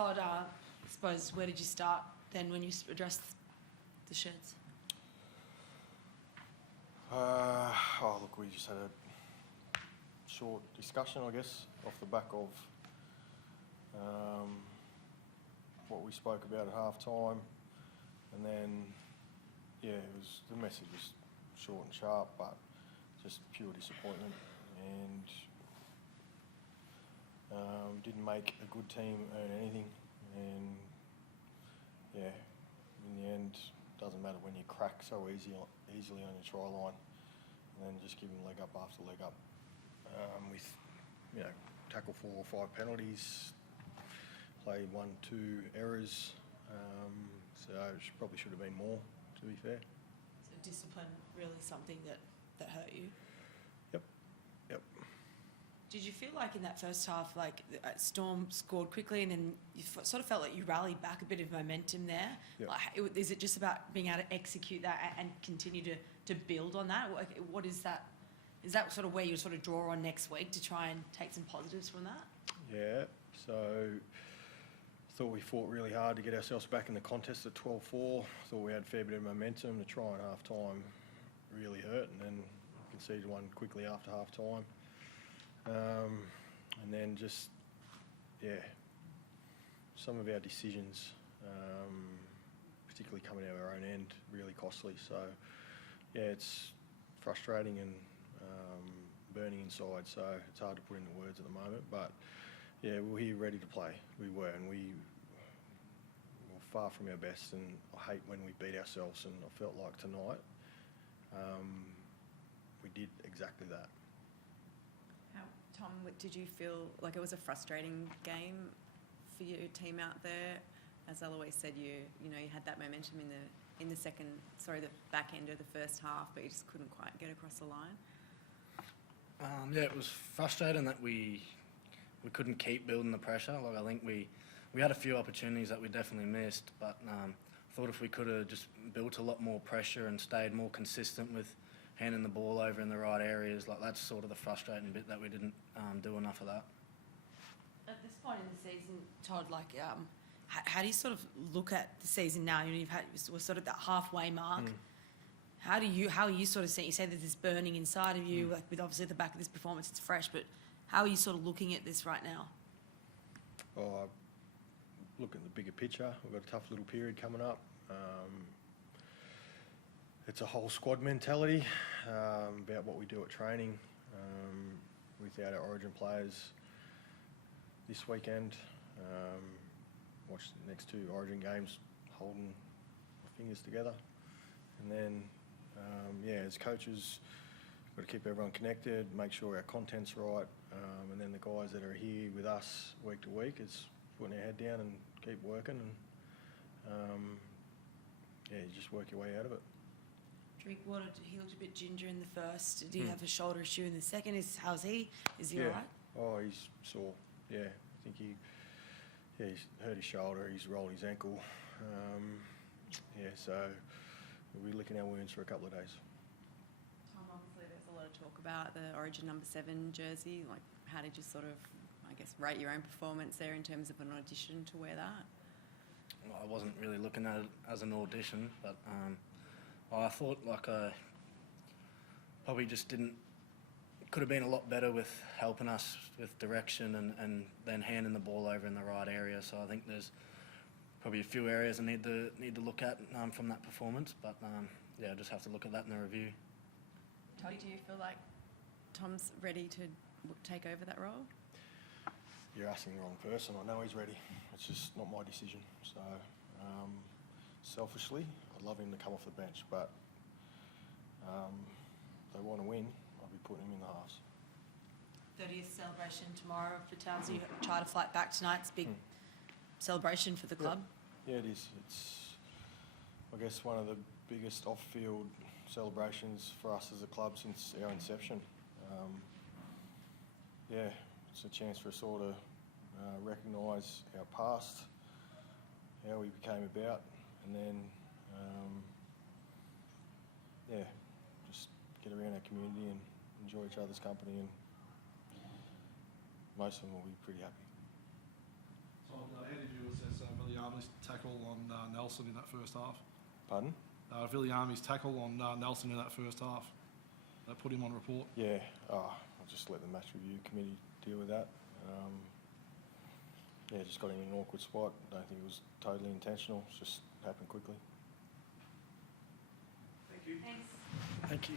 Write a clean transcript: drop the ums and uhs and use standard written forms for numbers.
Todd, I suppose, where did you start then when you addressed the sheds? Look, we just had a short discussion, I guess, off the back of what we spoke about at half time, and then the message was short and sharp, but just pure disappointment, and didn't make a good team earn anything, and in the end, doesn't matter when you crack so easily on your try line, and then just giving leg up after leg up with tackle 4 or 5 penalties, play 1-2 errors, so it probably should have been more, to be fair. So discipline really something that hurt you? Yep. Did you feel like in that first half, like Storm scored quickly and then you sort of felt like you rallied back a bit of momentum there? Yep. Like, is it just about being able to execute that and continue to build on that? What is that? Is that sort of where you sort of draw on next week to try and take some positives from that? Yeah, so thought we fought really hard to get ourselves back in the contest at 12-4. Thought we had a fair bit of momentum. The try in half-time really hurt, and then conceded one quickly after half-time. And then just, some of our decisions, particularly coming out of our own end, really costly. So, it's frustrating and burning inside, so it's hard to put into words at the moment. But, we're here ready to play. We were, and we were far from our best, and I hate when we beat ourselves, and I felt like tonight we did exactly that. Tom, did you feel like it was a frustrating game for your team out there? As Eloise said, you had that momentum in the back end of the first half, but you just couldn't quite get across the line. It was frustrating that we couldn't keep building the pressure. Like, I think we had a few opportunities that we definitely missed, but thought if we could have just built a lot more pressure and stayed more consistent with handing the ball over in the right areas, like that's sort of the frustrating bit, that we didn't do enough of that. At this point in the season, Todd, how do you sort of look at the season now? We're sort of that halfway mark. How are you sort of seeing? You say there's this burning inside of you, like with obviously at the back of this performance, it's fresh, but how are you sort of looking at this right now? Look at the bigger picture. We've got a tough little period coming up. It's a whole squad mentality about what we do at training without our Origin players this weekend. Watch the next 2 Origin games holding my fingers together. And then, as coaches, we've got to keep everyone connected, make sure our content's right, and then the guys that are here with us week to week is putting our head down and keep working, and you just work your way out of it. Drinkwater, he looked a bit ginger in the first. Did he have a shoulder issue in the second? How's he? Is he all right? Oh, he's sore. I think he's hurt his shoulder. He's rolled his ankle. So we'll be licking our wounds for a couple of days. Tom, obviously there's a lot of talk about the Origin No.7 jersey. Like, how did you sort of, rate your own performance there in terms of an audition to wear that? Well, I wasn't really looking at it as an audition, but I thought probably just could have been a lot better with helping us with direction and then handing the ball over in the right area. So I think there's probably a few areas I need to look at from that performance, but I just have to look at that in the review. Todd, do you feel like Tom's ready to take over that role? You're asking the wrong person. I know he's ready. It's just not my decision. So, selfishly, I'd love him to come off the bench, but if they want to win, I'll be putting him in the halves. 30th celebration tomorrow for Townsville. You try to flight back tonight. It's a big celebration for the club. Yeah, it is. It's, I guess, one of the biggest off-field celebrations for us as a club since our inception. It's a chance for us all to recognise our past, how we became about, and then just get around our community and enjoy each other's company, and most of them will be pretty happy. Tom, how did you Army's tackle on Nelson in that first half. Pardon? Army's tackle on Nelson in that first half. That put him on report. Yeah, I'll just let the match review committee deal with that. Yeah, just got him in an awkward spot. Don't think it was totally intentional. It's just happened quickly. Thanks. Thank you.